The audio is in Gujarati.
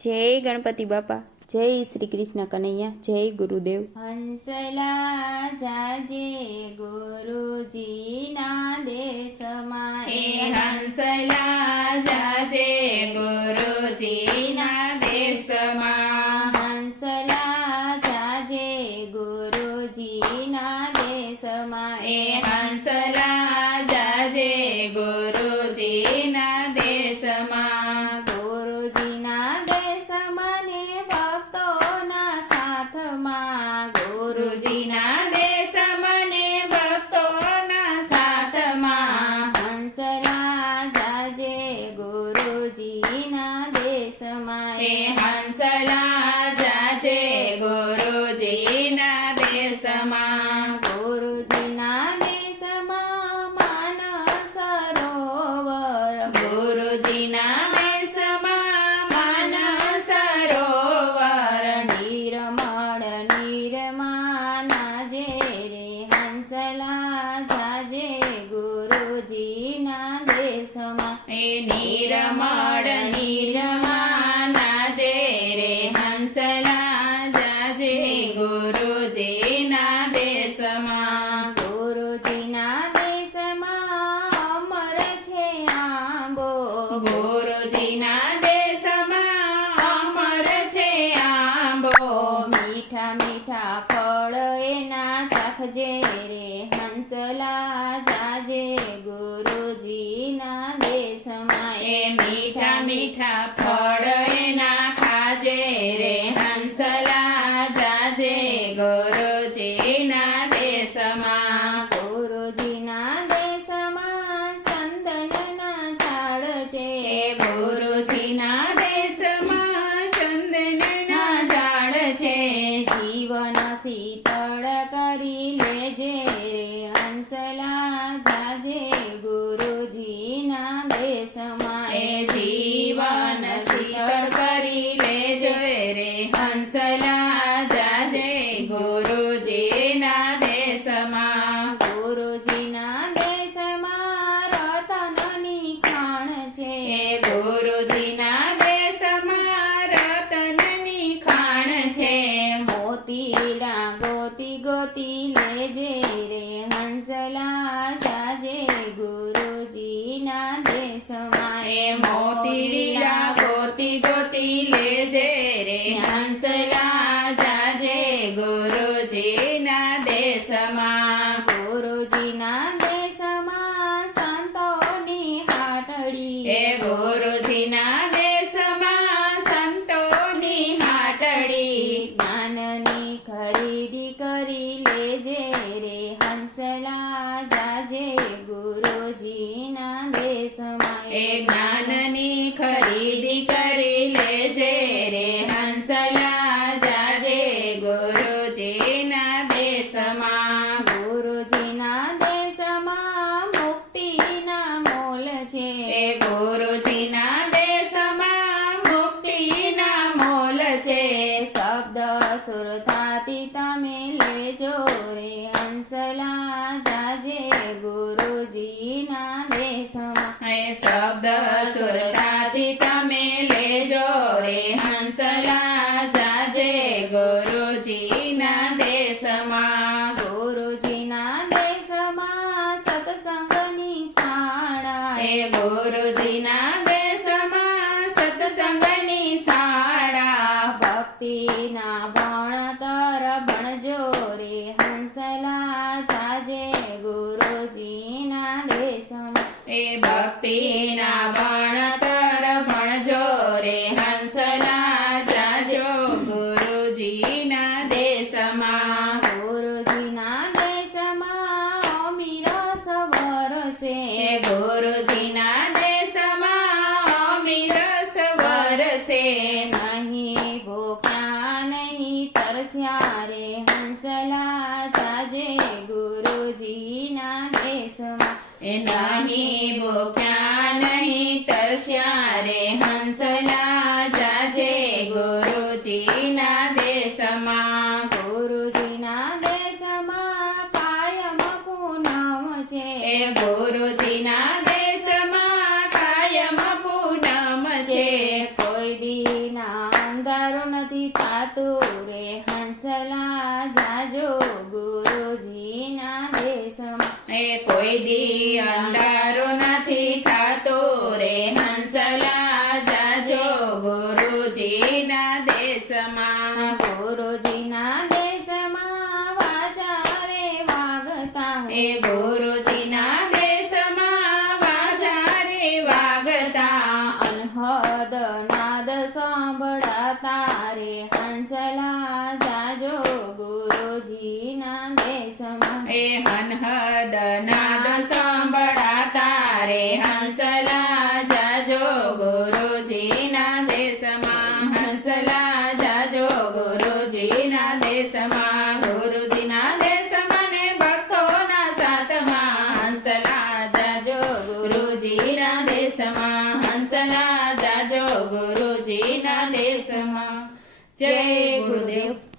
જય ગણપતિ બાપા, જય શ્રી કૃષ્ણ કનૈયા, જય ગુરુદેવ. હંસલા જાજે ગુરુજીના દેશમાં, એ હંસલા જાજે ગુરુજીના દેશમાં. હંસલા જાજે ગુરુજીના દેશમાં, એ હંસલા જાજે ગુરુજીના દેશમાં. ગુરુજીના દેશમાં ને ભક્તોના સાથમાં, ગુરુજીના દેશમાં ને ભક્તોના સાથમાં. હંસલા જાજે ગુરુજીના દેશમાં, એ હંસલા જાજે ગુરુજીના દેશમાં. ગુરુજીના દેશમાં માનસ સરોવર, ગુરુજીના દેશમાં માનસ સરોવર. નિર્મળ નિર્માના જે રે હંસલા જાજે ગુરુજીના દેશમાં. એ નિર્મળ નિર્માના જે રે હંસલા જાજે ગુરુજીના દેશમાં. ગુરુજીના દેશમાં અમર છે આંબો, ગુરુજીના દેશમાં અમર છે આંબો. મીઠા મીઠા ફળ એના ચાખજે રે હંસલા જાજે ગુરુજીના દેશમાં. એ મીઠા મીઠા ફળ એના ખાજે રે હંસલા જાજે ગુરુજીના દેશમાં. ગુરુજીના દેશમાં ચંદનના ઝાડ છે, એ ગુરુજીના દેશમાં ચંદનના ઝાડ છે. જીવન શીતળ કરી લેજે રે હંસલા જાજે ગુરુજીના દેશમાં. એ જીવન શીતળ કરી લેજો રે હંસલા જાજે ગુરુજીના દેશમાં. ગુરુજીના દેશમાં રતનની ખાણ છે, એ ગુરુજીના દેશમાં રતનની ખાણ છે. મોતીડા ગોતી ગોતી લેજે રે હંસલા જાજે ગુરુજીના દેશમાં. એ મોતીડા ગોતી ગોતી લેજે રે હંસલા જાજે ગુરુજીના દેશમાં. ગુરુજીના દેશમાં સંતોની હાટડી, એ ગુરુજીના દેશમાં સંતોની હાટડી. જ્ઞાનની ખરીદી કરી લેજે રે હંસલા જાજે ગુરુજીના દેશમાં. એ જ્ઞાનની ખરીદી કરી લેજે રે હંસલા જાજે ગુરુજીના દેશમાં. ગુરુજીના દેશમાં મુક્તિના મોલ છે, એ ગુરુજીના દેશમાં મુક્તિના મોલ છે. શબ્દ સુરતાથી તમે લેજો રે હંસલા જાજે ગુરુજીના દેશમાં. એ શબ્દ સુરતાથી તમે લેજો રે હંસલા જાજે ગુરુજીના દેશમાં. ગુરુજીના દેશમાં સત્સંગની શાળા, એ ગુરુજીના દેશમાં સત્સંગની શાળા. ભક્તિના ભણતર ભણજો રે હંસલા જાજે ગુરુજીના દેશમાં. એ ભક્તિના ભણતર ભણજો રે હંસલા જાજો ગુરુજીના દેશમાં. ગુરુજીના દેશમાં અમીરસ વરસે, એ ગુરુજીના દેશમાં અમીરસ વરસે. નહીં ભૂખ્યા નહીં તરસ્યા રે હંસલા જાજે ગુરુજીના દેશમાં. એ નહીં ભૂખ્યા નહીં તરસ્યા રે હંસલા જાજે ગુરુજીના દેશમાં. ગુરુજીના દેશમાં કાયમ પૂનમ છે, એ ગુરુજીના દેશમાં કાયમ પૂનમ છે. કોઈ દીના જિંદગી અંધારો નથી થાતો રે હંસલા જાજો ગુરુજીના દેશમાં ગુરુજીના દેશમાં વાજા રે વાગતા એ ગુરુજીના દેશમાં વાજા રે વાગતા અનહદ નાદ સાંભળાતા રે હંસલા જાજો ગુરુજીના દેશમાં એ હનહદ નાદ સાંભળાતા રે હંસલા જાજો ગુરુજીના દેશમાં હંસલા જાજો ગુરુજીના દેશમાં ગુરુજીના દેશમાં ને ભક્તોના સાથમાં હંસલા જાજો ગુરુજીના દેશમાં હંસલા જાજો ગુરુજીના દેશમાં જય ગુરુદેવ.